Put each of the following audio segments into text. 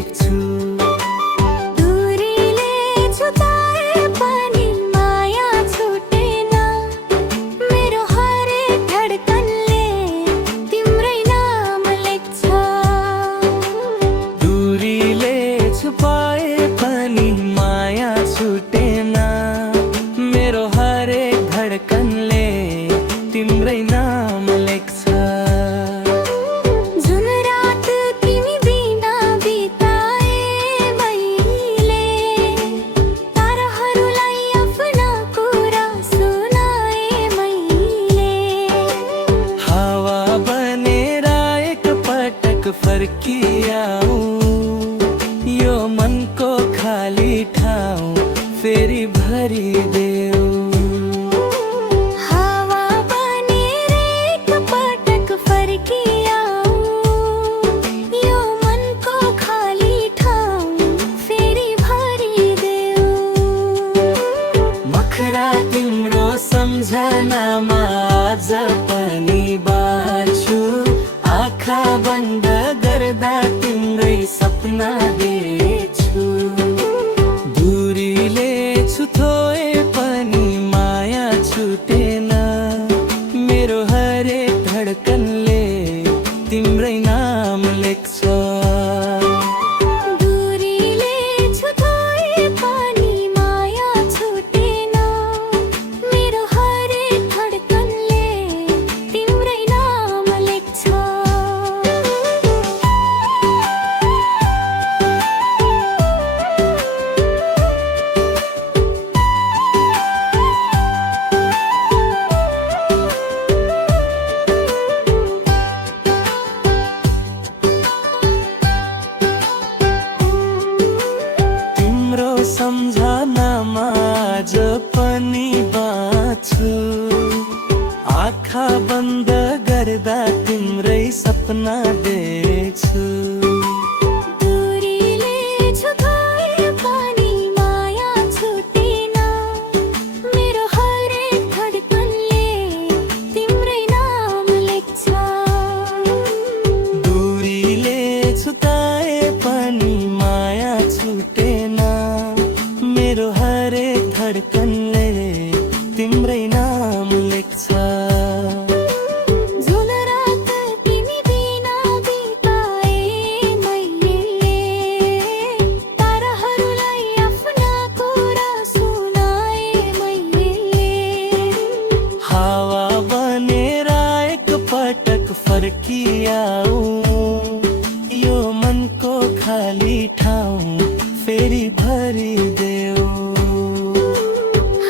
देख्छु। दूरीले छुताए पनि माया छुटेन, मेरो हरेक धडकनले तिम्रै नाम लेख्छ। दूरीले छुपाए पनि माया छुटेन, मेरो हरेक धडकनले तिम्रै नाम लेख्छ। जुन रात तिमी बिना बिताए मैले, ताराहरूलाई आफ्ना कुरा सुनाए मैले। हावा बनेर एक पटक फर्किआऊ, यो मनको खाली ठाउँ फेरि भरिदेऊ। हावा बनेर एक पटक फर्किआऊ, यो मनको खाली ठाउँ फेरि भरिदेऊ। मखरा तिम्रो सम्झनामा आज पनि बाँच्छु, आँखा बन्द गर्दा तिम्रै सपना देख्छु। दूरीले छुथोए पनि माया छुटेन, मेरो हरेक धडकनले तिम्रै नाम लेख्छ। दूरीले छुताए पनि माया छुटेन, मेरो हरेक धडकनले तिम्रै नाम लेख्छ। तिम्रो सम्झनामा आज पनि बाँच्छु, आँखा बन्द गर्दा तिम्रै सपना देख्छु। दूरीले छुताए पनि माया छुटेन, मेरो हरेक धडकनले तिम्रै नाम लेख्छ। दूरीले छुताए पनि माया छुटेन, मेरो हरेक धडकनले तिम्रै नाम लेख्छ। जुन रात तिमी बिना बिताए मैले, ताराहरूलाई आफ्ना कुरा सुनाए मैले। हावा बनेर एक पटक फर्किआऊ, यो मनको खाली ठाउँ फेरि भरिदेऊ।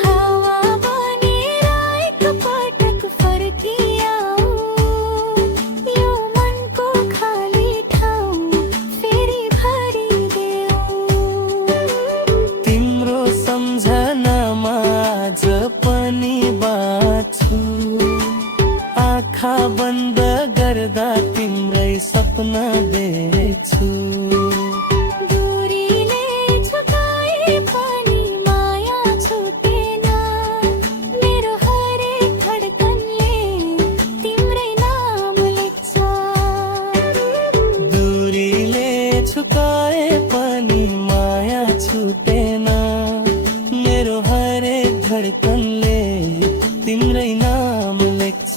हावा बनेर एक पटक फर्किआऊ, यो मनको खाली ठाउँ फेरि भरिदेऊ। तिम्रो सम्झनामा आज पनि बाँच्छु, आँखा बन्द गर्दा तिम्रै सपना देख्छु। दूरीले छुताए पनि माया छुटेन, मेरो हरेक धडकनले तिम्रै नाम लेख्छ। दूरीले छुकाए पनि माया छुटेन, मेरो हरेक धडकनले तिम्रै नाम लेख्छ।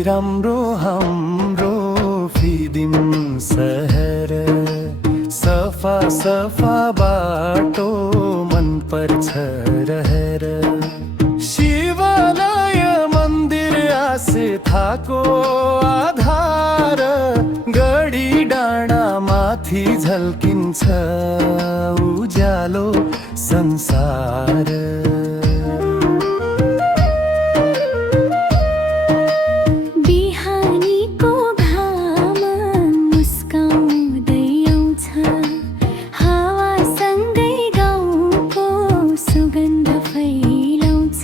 राम्रो हाम्रो फिदिम सहर, सफा सफा बाटो मन पर्छ रहर। शिवालय मन्दिर आस्थाको आधार, गढी माथि झल्किन्छ उज्यालो संसार। बिहानीको घाम मुस्काउँदै आउँछ, हावासँगै गाउँको सुगन्ध फैलाउँछ।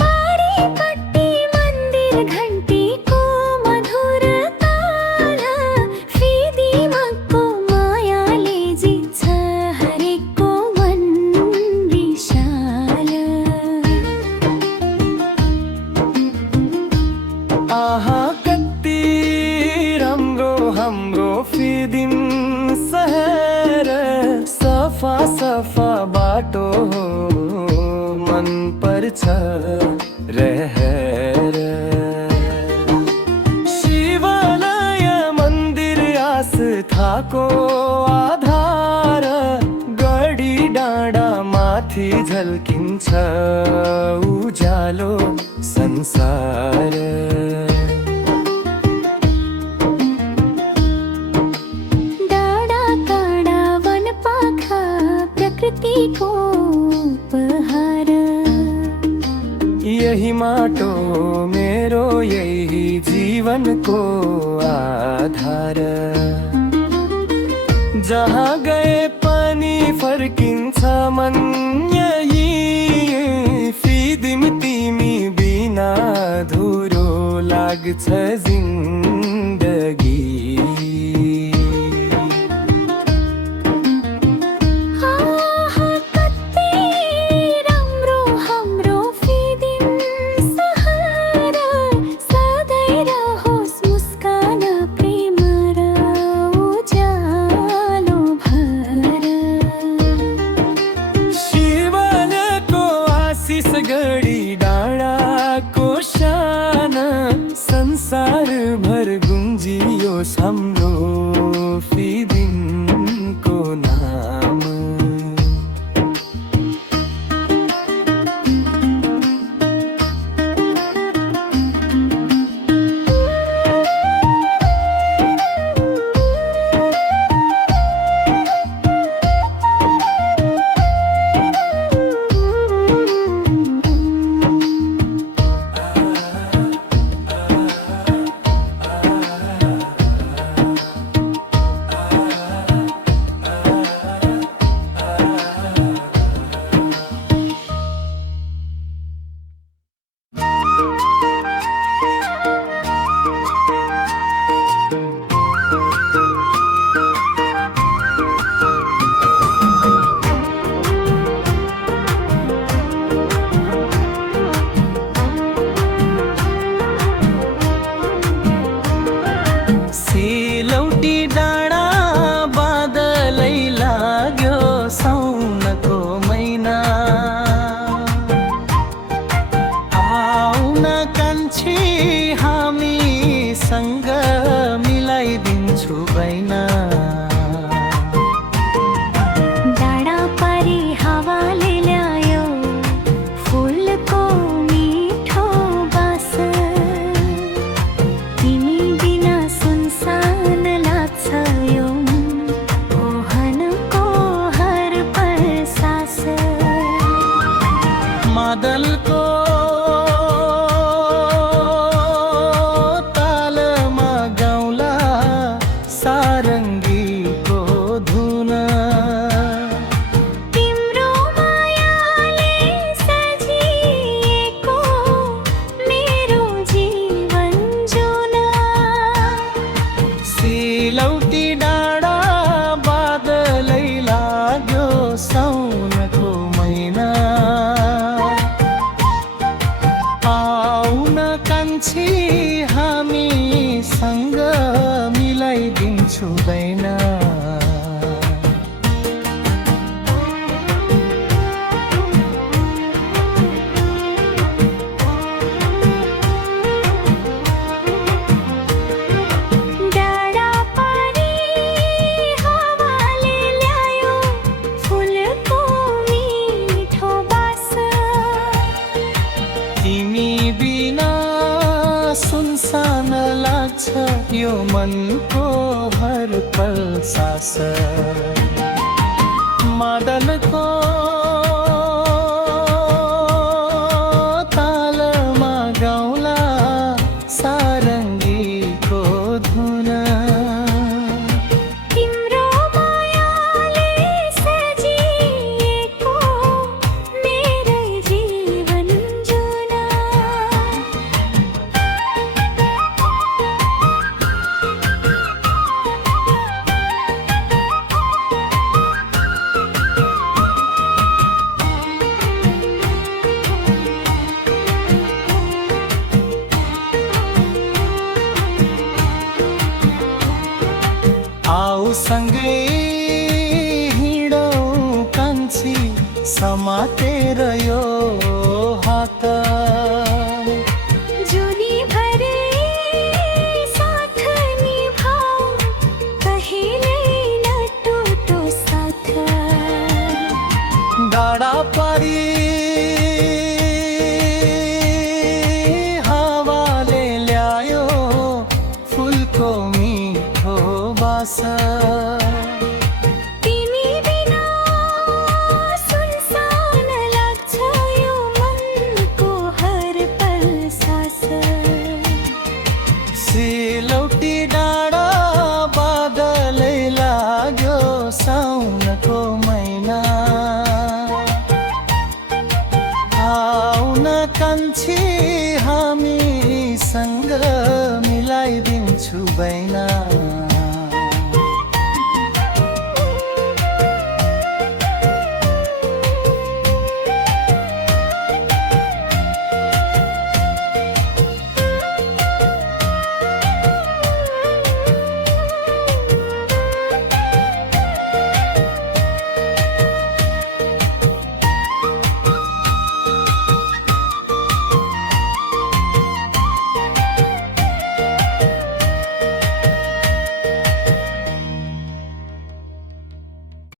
पारीपट्टि मन्दिर घन्टीको मधुर ताल, फिदिमको मायाले जित्छ हरेकको मन विशाल। आहा कति राम्रो हाम्रो फिदिम सहर, सफा सफा बाटो हो मन पर्छ रहर। शिवालय मन्दिर आस्थाको आधार, गढी डाँडा माथि झल्किन्छ उज्यालो संसार। डाँडा काँडा वन पाखा प्रकृतिको उपहार। यही माटो मेरो यही जीवनको आधार। जहाँ गए पनि फर्किन्छ मन यही, फिदिम तिमी बिना धुरो लाग्छ जिन्दगी। आहा कति राम्रो हाम्रो फिदिम सहर, सधैँ रहोस् मुस्कान प्रेम र उज्यालो भर। शिवको आशिष गढी डाँडाको शान, संसार भर गुन्जियोस् हाम्रो फिदिमको नाम। सिलौटी डाँडा बादलै लाग्यो साउनको महिना, आउन कान्छी हामीसँग मिलाइदिन्छु बैना। डाँडा पारी हावाले ल्यायो फुलको मिठो बास, तिमी बिना सुनसान लाग्छ यो ओहनको हर प्रसास। मादलको तालमा गाउँला सारङ्गीको धुन, तिम्रो मायाले सजिएको मेरो जीवन जुन। सिलौटी डाँडा बादलै लाग्यो साउनको महिना, आउन कान्छी हामीसँग मिलाइदिन्छु बैना। डाँडा पारी हावाले ल्यायो फुलको मिठो बास, तिमी बिना सुनसान लाग्छ यो मनको हर पल सास मादलको तालमा गाउँला सारङ्गीको धुन तिम्रो मायाले सजिएको मेरै जीवन जुन आऊ सँगै हिँडौँ कान्छी समातेर यो हात जुनी भरे साथ निभाऊ कहिल्यै नटुटो साथ डाँडा पारी हावाले ल्यायो फुलको मिठो बास तिमी बिना सुनसान लाग्छ यो मनको हर पल सास सिलौटी डाँडा बादलै लाग्यो साउनको महिना आउन कान्छी हामीसँग मिलाइदिन्छु बैना